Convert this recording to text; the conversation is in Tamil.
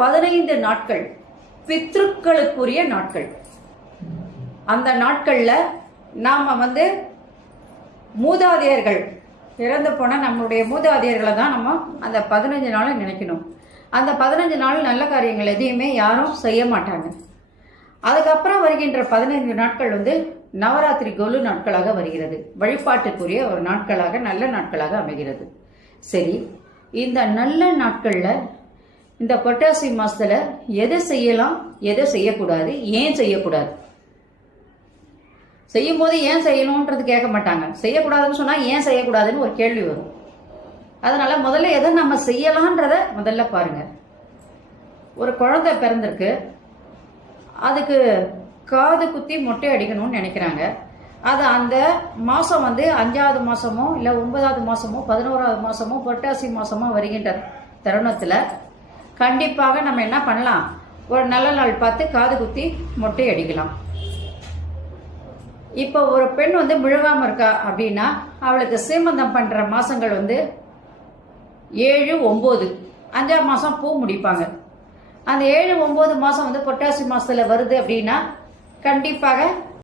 15 நாட்கள் பித்ருக்களுக்குரிய நாட்கள். அந்த நாட்கள்ல நாம மூதாதையர்கள் இறந்து போன நம்மளுடைய மூதாதையர்களை தான் நம்ம அந்த 15 நாளை நினைக்கணும். அந்த 15 நாள் நல்ல காரியங்கள் எதையுமே யாரும் செய்ய மாட்டாங்க. அதுக்கப்புறம் வருகின்ற 15 நாட்கள் நவராத்திரி கொலு நாட்களாக வருகிறது. வழிபாட்டுக்குரிய ஒரு நாட்களாக, நல்ல நாட்களாக அமைகிறது. சரி, இந்த நல்ல நாட்கள்ல இந்த புரட்டாசி மாசத்துல எதை செய்யலாம், எதை செய்யக்கூடாது, ஏன் செய்யக்கூடாது? செய்யும் போது ஏன் செய்யணும்ன்றது கேட்க மாட்டாங்க. செய்யக்கூடாதுன்னு சொன்னா ஏன் செய்யக்கூடாதுன்னு ஒரு கேள்வி வரும். அதனால முதல்ல எதை நம்ம செய்யலான்றத முதல்ல பாருங்க. ஒரு குழந்தை பிறந்திருக்கு, அதுக்கு காது குத்தி மொட்டை அடிக்கணும்னு நினைக்கிறாங்க. அது அந்த மாசம் 5வது மாசமோ இல்லை 9வது மாசமோ 11வது மாசமோ புரட்டாசி மாசமோ வருகின்ற தருணத்துல கண்டிப்பாக நம்ம என்ன பண்ணலாம், ஒரு நல்ல நாள் பார்த்து காது குத்தி மொட்டை அடிக்கலாம். இப்போ ஒரு பெண் முழுகாம இருக்கா அப்படின்னா அவளுக்கு சீமந்தம் பண்ற மாசங்கள் 7, 9, 5ஆம் மாசம் பூ முடிப்பாங்க. அந்த 7, 9 மாசம் புரட்டாசி மாசத்துல வருது அப்படின்னா கண்டிப்பாக